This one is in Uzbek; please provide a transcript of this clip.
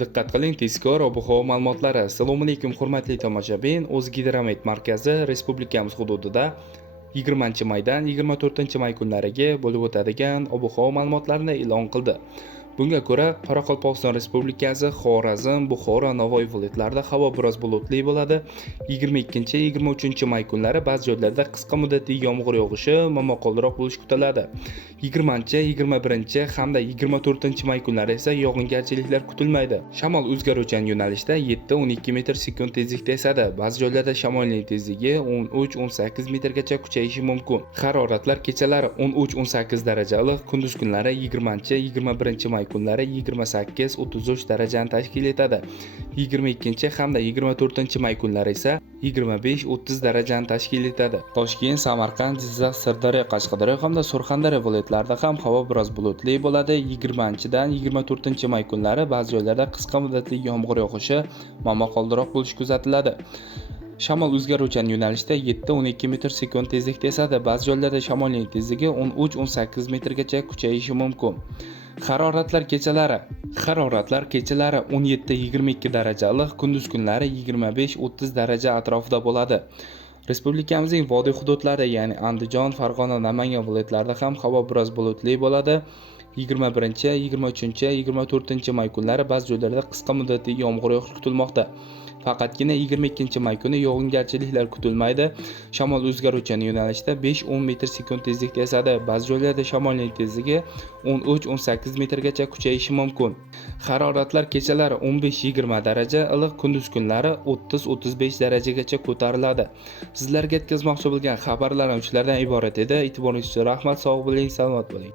Diqqat qiling, tezkor ob-havo ma'lumotlari. Assalomu alaykum hurmatli tomoshabin. O'zgidromet markazi respublikamiz hududida 20-maydan 24-may kunlariga bo'lib o'tadigan ob-havo ma'lumotlarini e'lon qildi. Bunga ko'ra, Qoraqalpog'iston Respublikasi, Xorazm, Buxoro, Navoiy viloyatlarida havo biroz bulutli bo'ladi. 22-23-may kunlari ba'zi joylarda qisqa muddatli yomg'ir yog'ishi, momaqaldiroq bo'lishi kutiladi. 20-21 hamda 24-may kunlari esa yog'ingarchiliklar kutilmaydi. Shamol o'zgaruvchan yo'nalishda 7-12 metr sekund tezlikda esadi. Ba'zi joylarda shamolning tezligi 13-18 metrgacha kuchayishi mumkin. Haroratlar kechalari 13-18 daraja iliq, kunduz kunlari 20-21 kunlari 28-33 darajani tashkil etadi. 22 hamda 24-may kunlari esa 25-30 darajani tashkil etadi. Toshkent, Samarqand, Jizzax, Sirdaryo, Qashqadaryo hamda Surxondaryo viloyatlarida ham havo biroz bulutli bo'ladi. 20-dan 24-may kunlari ba'zi joylarda qisqa muddatli yomg'ir yog'ishi, momaqaldiroq bo'lishi kuzatiladi. Shamol o'zgaruvchan yo'nalishda 7-12 metr sekund tezlikda esadi. Ba'zi joylarda shamolning tezligi 13-18 metrgacha kuchayishi mumkin. Haroratlar kechalari 17-22 daraja iliq, kunduz kunlari 25-30 daraja atrofida bo'ladi. Respublikamizning vodiy hududlari, ya'ni Andijon, Farg'ona, Namangan viloyatlarida ham havo biroz bulutli bo'ladi. 21-23-24-may kunlari ba'zi joylarda qisqa muddatli yomg'ir yog'ishi kutilmoqda. Faqatgina 22-may kuni yog'ingarchiliklar kutilmaydi. Shamol o'zgaruvchan yo'nalishda 5-10 metr sekund tezlikda esadi. Ba'zi joylarda shamolning tezligi 13-18 metrgacha kuchayishi mumkin. Haroratlar kechalari 15-20 daraja iliq, kunduz kunlari 30-35 darajagacha ko'tariladi. Sizlarga yetkazmoqchi bo'lgan xabarlarim shulardan iborat edi. E'tiboringiz uchun rahmat, sog' bo'ling, salomat bo'ling.